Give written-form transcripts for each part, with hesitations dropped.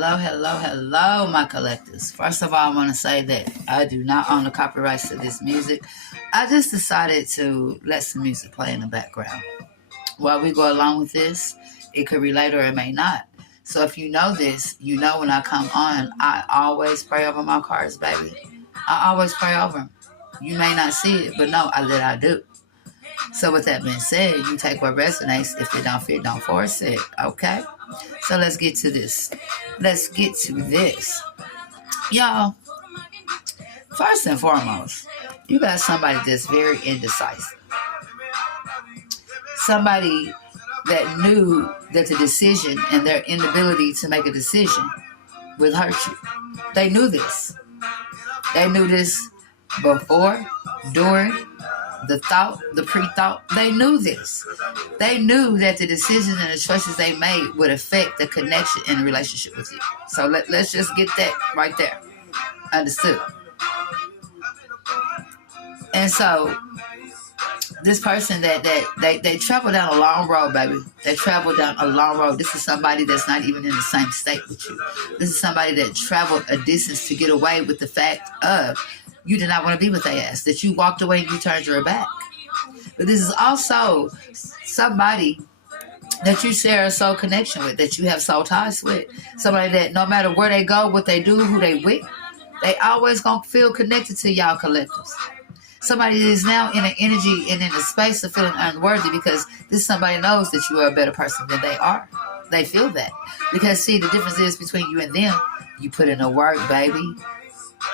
Hello, my collectors. First of all, I want to say that I do not own the copyrights to this music. I just decided to let some music play in the background. While we go along with this, it could relate or it may not. So if you know this, you know when I come on, I always pray over my cards, baby. I always pray over them. You may not see it, but know that I do. So with that being said, you take what resonates. If it don't fit, don't force it. Okay? So let's get to this. Y'all, first and foremost, you got somebody that's very indecisive. Somebody that knew that the decision and their inability to make a decision will hurt you. They knew this. They knew this before, during, the thought, the pre-thought. They knew this. They knew that the decisions and the choices they made would affect the connection in the relationship with you. So let's just get that right there. Understood. And so this person that they travel down a long road, baby. They travel down a long road. This is somebody that's not even in the same state with you. This is somebody that traveled a distance to get away with the fact of you did not want to be with their ass, that you walked away and you turned your back. But this is also somebody that you share a soul connection with, that you have soul ties with. Somebody that no matter where they go, what they do, who they with, they always going to feel connected to y'all collectives. Somebody that is now in an energy and in a space of feeling unworthy because this somebody knows that you are a better person than they are. They feel that. Because see, the difference is between you and them, you put in the work, baby.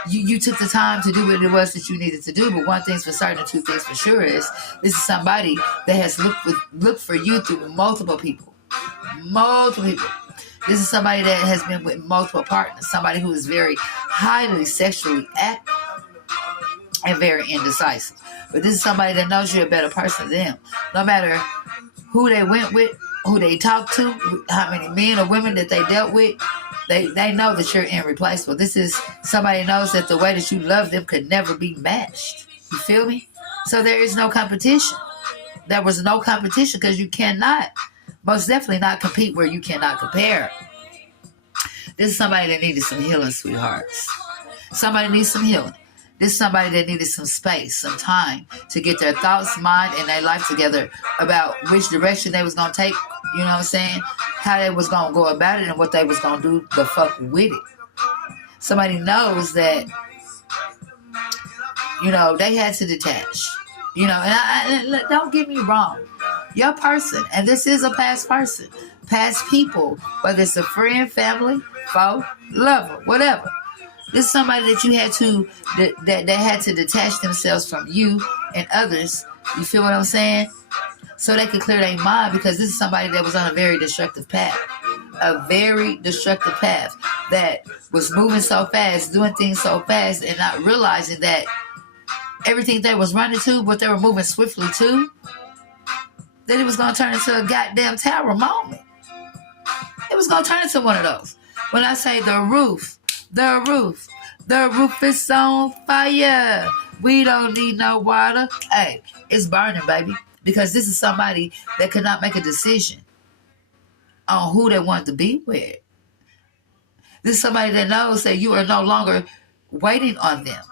You took the time to do what it was that you needed to do, but one thing's for certain and two things for sure is this is somebody that has looked for you through multiple people. This is somebody that has been with multiple partners, somebody who is very highly sexually active and very indecisive. But this is somebody that knows you're a better person than them. No matter who they went with, who they talked to, how many men or women that they dealt with, They know that you're irreplaceable. This is somebody who knows that the way that you love them could never be matched. You feel me? So there is no competition. There was no competition because you cannot, most definitely not compete where you cannot compare. This is somebody that needed some healing, sweethearts. Somebody needs some healing. This is somebody that needed some space, some time to get their thoughts, mind, and their life together about which direction they was going to take, you know what I'm saying? How they was going to go about it and what they was going to do the fuck with it. Somebody knows that, you know, they had to detach. You know, and don't get me wrong. Your person, and this is a past person, past people, whether it's a friend, family, foe, lover, whatever. This is somebody that you had to, that had to detach themselves from you and others. You feel what I'm saying? So they could clear their mind because this is somebody that was on a very destructive path. A very destructive path that was moving so fast, doing things so fast, and not realizing that everything they was running to, what they were moving swiftly to, that it was going to turn into a goddamn tower moment. It was going to turn into one of those. When I say the roof is on fire. We don't need no water. Hey, it's burning, baby. Because this is somebody that could not make a decision on who they want to be with. This is somebody that knows that you are no longer waiting on them.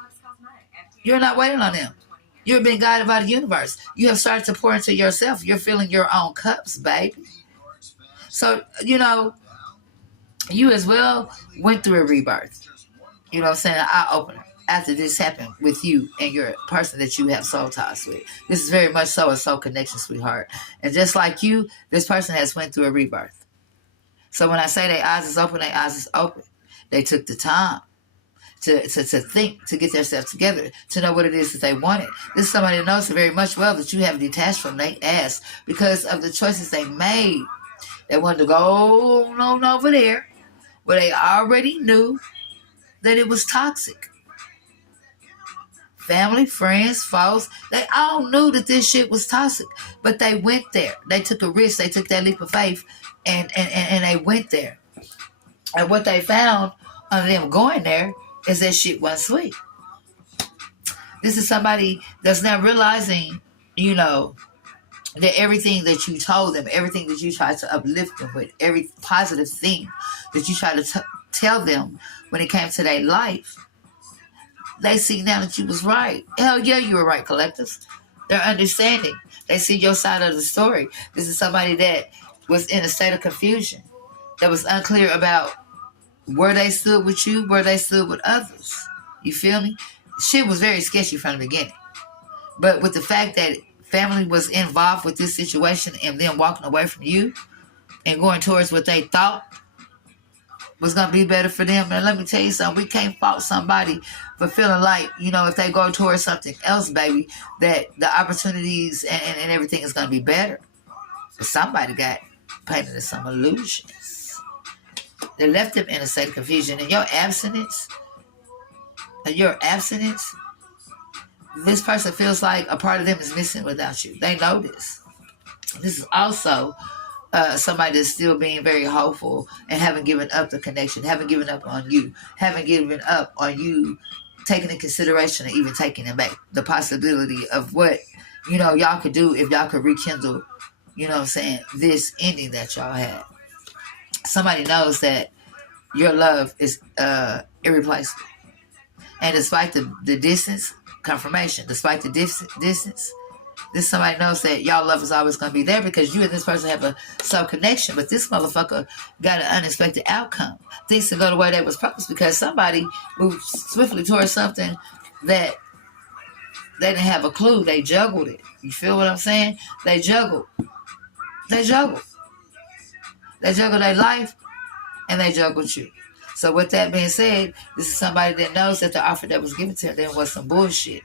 You're not waiting on them. You're being guided by the universe. You have started to pour into yourself. You're filling your own cups, baby. So, you know, you as well went through a rebirth. You know what I'm saying? An eye-opener. After this happened with you and your person that you have soul ties with. This is very much so a soul connection, sweetheart. And just like you, this person has went through a rebirth. So when I say their eyes is open, their eyes is open. They took the time to think, to get themselves together, to know what it is that they wanted. This is somebody that knows very much well that you have detached from their ass because of the choices they made. They wanted to go on over there where they already knew that it was toxic. Family, friends, foes, they all knew that this shit was toxic. But they went there. They took a risk. They took that leap of faith and they went there. And what they found on them going there is that shit wasn't sweet. This is somebody that's not realizing, you know, that everything that you told them, everything that you tried to uplift them with, every positive thing that you try to tell them when it came to their life, they see now that you was right. Hell yeah, you were right, collectives. They're understanding. They see your side of the story. This is somebody that was in a state of confusion, that was unclear about where they stood with you, where they stood with others. You feel me? Shit was very sketchy from the beginning. But with the fact that family was involved with this situation and them walking away from you and going towards what they thought was going to be better for them. And let me tell you something, we can't fault somebody for feeling like, if they go towards something else, baby, that the opportunities and everything is going to be better. But somebody got painted as some illusions. They left them in a state of confusion. And your abstinence, this person feels like a part of them is missing without you. They know this. This is also somebody that's still being very hopeful and haven't given up the connection, haven't given up on you, haven't given up on you taking into consideration or even taking it back. The possibility of what, y'all could do if y'all could rekindle, this ending that y'all had. Somebody knows that your love is irreplaceable. And despite the distance, confirmation, despite the distance, this somebody knows that y'all love is always going to be there because you and this person have a soul connection. But this motherfucker got an unexpected outcome. Things to go the way they was promised because somebody moved swiftly towards something that they didn't have a clue. They juggled it. You feel what I'm saying? They juggled. They juggled their life and they juggled you. So with that being said, this is somebody that knows that the offer that was given to them was some bullshit.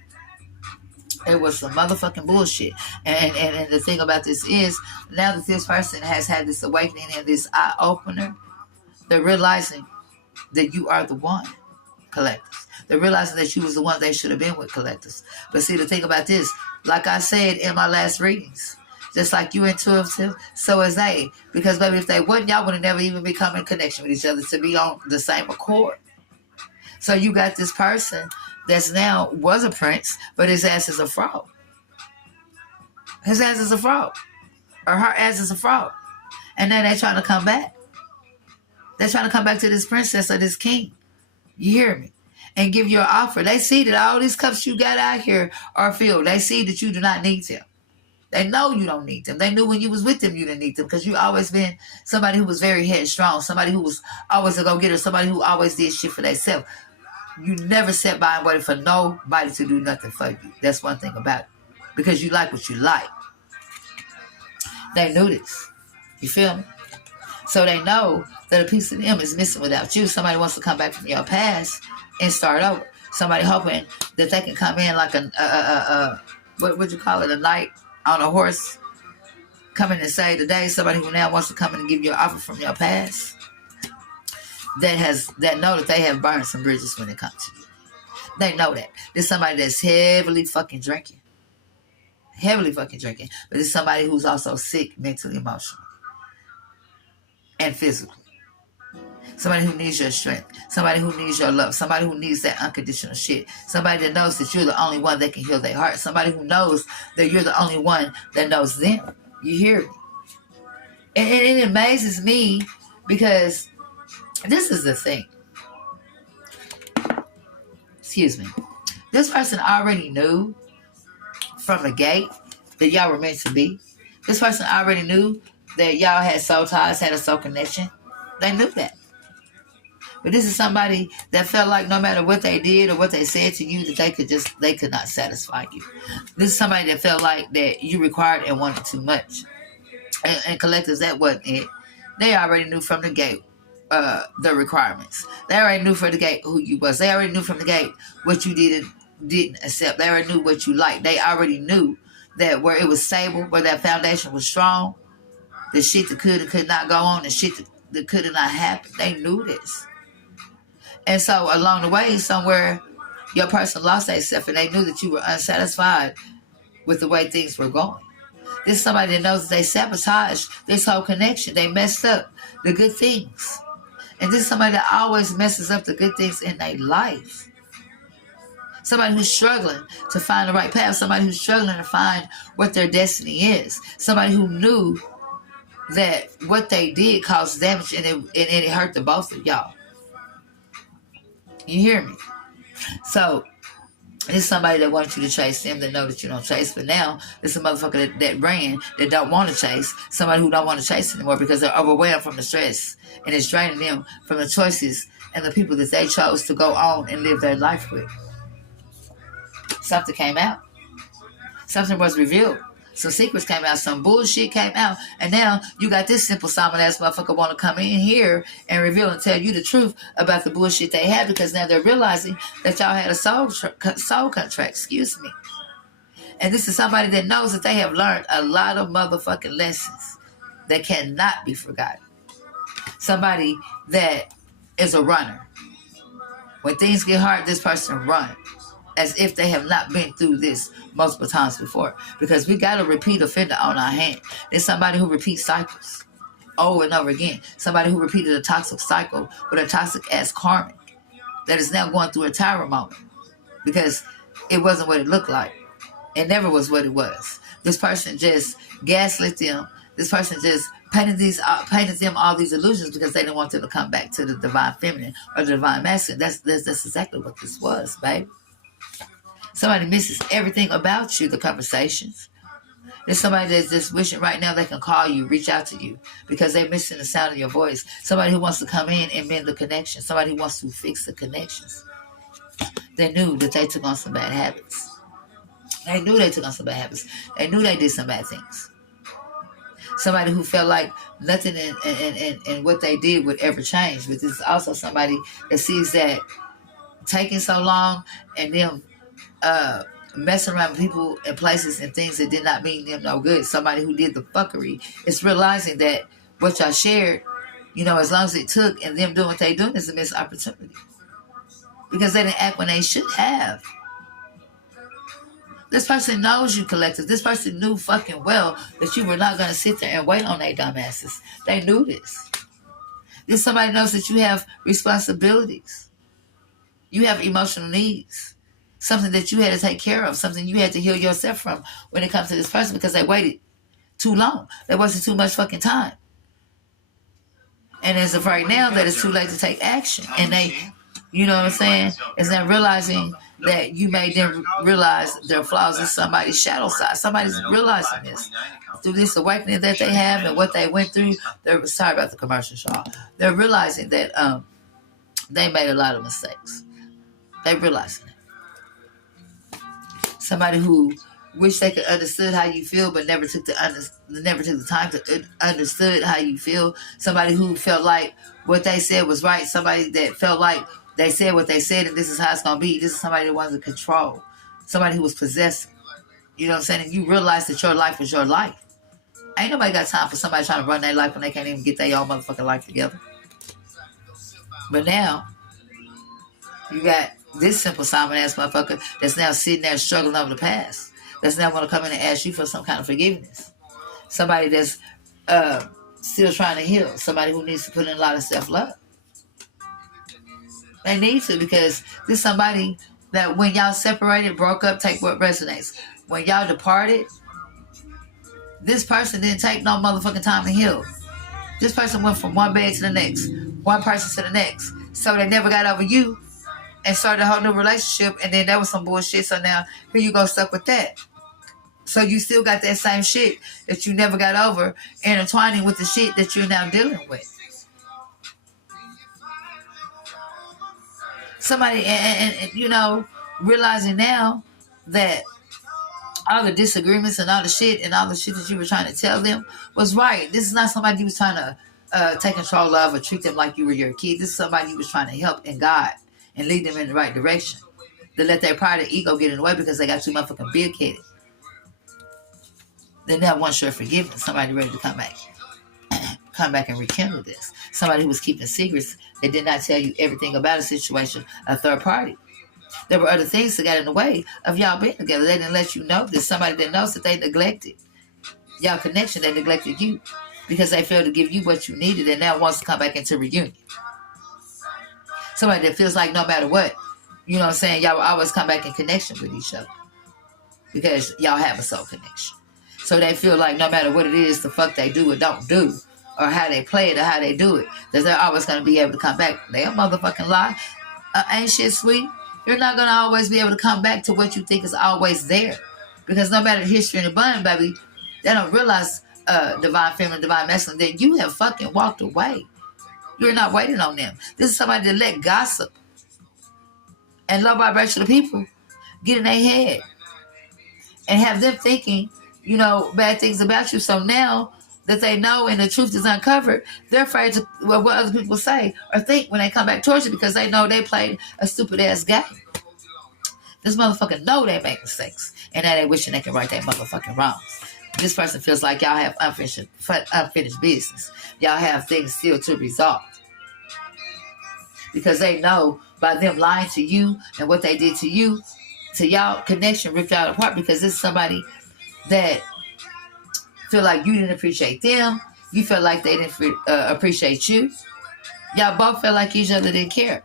It was some motherfucking bullshit. And the thing about this is, now that this person has had this awakening and this eye-opener, they're realizing that you are the one, collectives. They're realizing that you was the one they should have been with, collectives. But see, the thing about this, like I said in my last readings, just like you intuitive, so is they. Because, baby, if they wouldn't, y'all would have never even become in connection with each other to be on the same accord. So you got this person that's now was a prince, but his ass is a fraud. His ass is a fraud. Or her ass is a fraud. And then they're trying to come back. They're trying to come back to this princess or this king. You hear me? And give you an offer. They see that all these cups you got out here are filled. They see that you do not need them. They know you don't need them. They knew when you was with them you didn't need them because you always been somebody who was very headstrong, somebody who was always a go-getter, somebody who always did shit for themselves. You never sat by and waited for nobody to do nothing for you. That's one thing about it. Because you like what you like. They knew this. You feel me? So they know that a piece of them is missing without you. Somebody wants to come back from your past and start over. Somebody hoping that they can come in like what would you call it? A knight on a horse coming to save the day. Somebody who now wants to come in and give you an offer from your past. That know that they have burned some bridges when it comes to you. They know that. There's somebody that's heavily fucking drinking. But there's somebody who's also sick mentally, emotionally, and physically. Somebody who needs your strength. Somebody who needs your love. Somebody who needs that unconditional shit. Somebody that knows that you're the only one that can heal their heart. Somebody who knows that you're the only one that knows them. You hear me? And it amazes me because this is the thing. Excuse me. This person already knew from the gate that y'all were meant to be. This person already knew that y'all had soul ties, had a soul connection. They knew that. But this is somebody that felt like no matter what they did or what they said to you, that they could not satisfy you. This is somebody that felt like that you required and wanted too much. And collectives, that wasn't it. They already knew from the gate the requirements. They already knew from the gate who you was. They already knew from the gate what you didn't accept. They already knew what you liked. They already knew that where it was stable, where that foundation was strong, the shit that could and could not go on, the shit that could not happen. They knew this. And so along the way, somewhere, your person lost themselves and they knew that you were unsatisfied with the way things were going. This is somebody that knows that they sabotaged this whole connection. They messed up the good things. And this is somebody that always messes up the good things in their life. Somebody who's struggling to find the right path. Somebody who's struggling to find what their destiny is. Somebody who knew that what they did caused damage and it hurt the both of y'all. You hear me? So it's somebody that wants you to chase them that know that you don't chase. But now it's a motherfucker that ran that don't want to chase. Somebody who don't want to chase anymore because they're overwhelmed from the stress. And it's draining them from the choices and the people that they chose to go on and live their life with. Something came out. Something was revealed. Some secrets came out. Some bullshit came out. And now you got this simple Simon ass motherfucker want to come in here and reveal and tell you the truth about the bullshit they had, because now they're realizing that y'all had a soul contract. Excuse me. And this is somebody that knows that they have learned a lot of motherfucking lessons that cannot be forgotten. Somebody that is a runner. When things get hard, this person runs as if they have not been through this multiple times before. Because we got a repeat offender on our hand. There's somebody who repeats cycles over and over again. Somebody who repeated a toxic cycle with a toxic ass karmic that is now going through a tower moment because it wasn't what it looked like. It never was what it was. This person just gaslit them. This person just painted them all these illusions because they didn't want them to come back to the divine feminine or the divine masculine. That's exactly what this was, babe. Somebody misses everything about you, the conversations. There's somebody that's just wishing right now they can call you, reach out to you, because they're missing the sound of your voice. Somebody who wants to come in and mend the connection. Somebody who wants to fix the connections. They knew that they took on some bad habits. They knew they took on some bad habits. They knew they did some bad things. Somebody who felt like nothing in what they did would ever change. But this is also somebody that sees that taking so long and them messing around with people and places and things that did not mean them no good. Somebody who did the fuckery is realizing that what y'all shared, as long as it took and them doing what they doing is a missed opportunity. Because they didn't act when they should have. This person knows you, collective. This person knew fucking well that you were not going to sit there and wait on they dumbasses. They knew this. This somebody knows that you have responsibilities. You have emotional needs. Something that you had to take care of. Something you had to heal yourself from when it comes to this person because they waited too long. They wasted too much fucking time. And as of right now, that it's too late to take action. And they, you know what I'm saying, is not realizing that you made them realize their flaws in somebody's shadow side. Somebody's realizing this. Through this awakening that they have and what they went through, they're sorry about the commercial, y'all. They're realizing that they made a lot of mistakes. They're realizing it. Somebody who wish they could understood how you feel, but never took the time to understood how you feel. Somebody who felt like what they said was right. Somebody that felt like they said what they said, and this is how it's gonna be. This is somebody that wanted to control. Somebody who was possessive. You know what I'm saying? And you realize that your life was your life. Ain't nobody got time for somebody trying to run their life when they can't even get their own motherfucking life together. But now, you got this simple Simon ass motherfucker that's now sitting there struggling over the past. That's now going to come in and ask you for some kind of forgiveness. Somebody that's still trying to heal. Somebody who needs to put in a lot of self-love. They need to, because this somebody that when y'all separated, broke up, take what resonates. When y'all departed, this person didn't take no motherfucking time to heal. This person went from one bed to the next, one person to the next. So they never got over you and started a whole new relationship, and then that was some bullshit. So now here you go stuck with that. So you still got that same shit that you never got over, intertwining with the shit that you're now dealing with. Somebody, and realizing now that all the disagreements and all the shit that you were trying to tell them was right. This is not somebody you was trying to take control of or treat them like you were your kid. This is somebody you was trying to help and guide and lead them in the right direction. They let their pride and ego get in the way because they got too motherfucking big-headed. They never want your forgiveness. Somebody ready to come back and rekindle this. Somebody who was keeping secrets. They did not tell you everything about a situation, a third party. There were other things that got in the way of y'all being together. They didn't let you know this. Somebody that knows that they neglected y'all connection. They neglected you because they failed to give you what you needed and now wants to come back into reunion. Somebody that feels like no matter what, you know what I'm saying, y'all will always come back in connection with each other because y'all have a soul connection. So they feel like no matter what it is, the fuck they do or don't do, or how they play it or how they do it, that they're always going to be able to come back. They a motherfucking lie. Ain't shit sweet. You're not gonna always be able to come back to what you think is always there, because no matter the history and the bun, baby, they don't realize divine feminine, divine masculine, that you have fucking walked away. You're not waiting on them. This is somebody that let gossip and low vibrational people get in their head and have them thinking, bad things about you. So now that they know and the truth is uncovered, they're afraid to what other people say or think when they come back towards you, because they know they played a stupid ass game. This motherfucker know they make mistakes, and now they wishing they can right their motherfucking wrongs. This person feels like y'all have unfinished business. Y'all have things still to resolve, because they know by them lying to you and what they did to you, to y'all, connection ripped y'all apart, because this is somebody that feel like you didn't appreciate them. You feel like they didn't appreciate you. Y'all both felt like each other didn't care.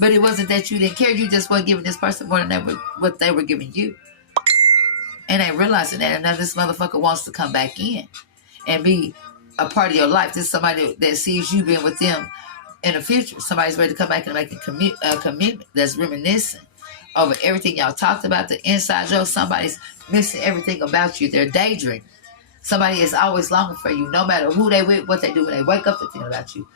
But it wasn't that you didn't care. You just weren't giving this person more than what they were giving you. And they realizing that. And now this motherfucker wants to come back in and be a part of your life. This is somebody that sees you being with them in the future. Somebody's ready to come back and make a commitment that's reminiscent over everything y'all talked about, the inside joke. Somebody's missing everything about you. They're daydreaming. Somebody is always longing for you, no matter who they with, what they do. When they wake up, they're thinking about you.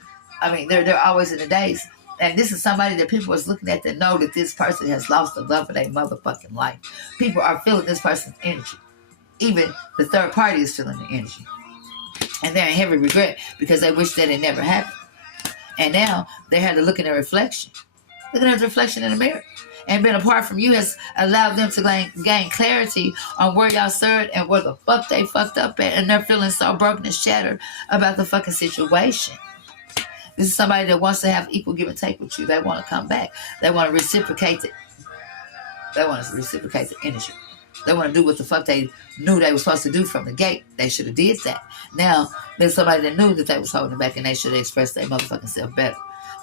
I mean, they're always in the days. And this is somebody that people is looking at to know that this person has lost the love of their motherfucking life. People are feeling this person's energy. Even the third party is feeling the energy. And they're in heavy regret because they wish that it never happened. And now they had to look in their reflection. Looking at the reflection in the mirror. And being apart from you has allowed them to gain clarity on where y'all stood and where the fuck they fucked up at. And they're feeling so broken and shattered about the fucking situation. This is somebody that wants to have equal give and take with you. They want to come back. They want to reciprocate it. They want to reciprocate the energy. They want to do what the fuck they knew they were supposed to do from the gate. They should have did that. Now, there's somebody that knew that they was holding back, and they should have expressed their motherfucking self better.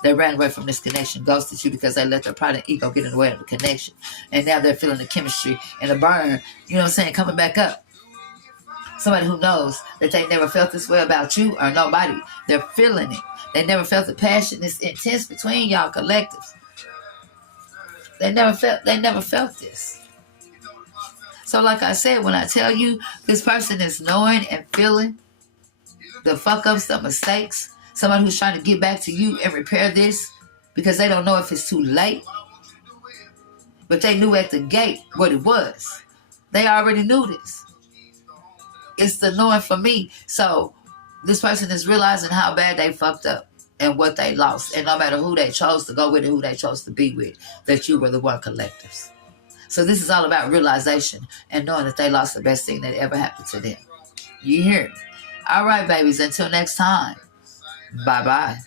They ran away from this connection, ghosted you because they let their pride and ego get in the way of the connection. And now they're feeling the chemistry and the burn, coming back up. Somebody who knows that they never felt this way about you or nobody. They're feeling it. They never felt the passion this intense between y'all collectives. They never felt this. So like I said, when I tell you this person is knowing and feeling the fuck ups, the mistakes, somebody who's trying to get back to you and repair this because they don't know if it's too late. But they knew at the gate what it was. They already knew this. It's the knowing for me. So this person is realizing how bad they fucked up and what they lost. And no matter who they chose to go with and who they chose to be with, that you were the one collectives. So this is all about realization and knowing that they lost the best thing that ever happened to them. You hear me? All right, babies. Until next time. Bye-bye.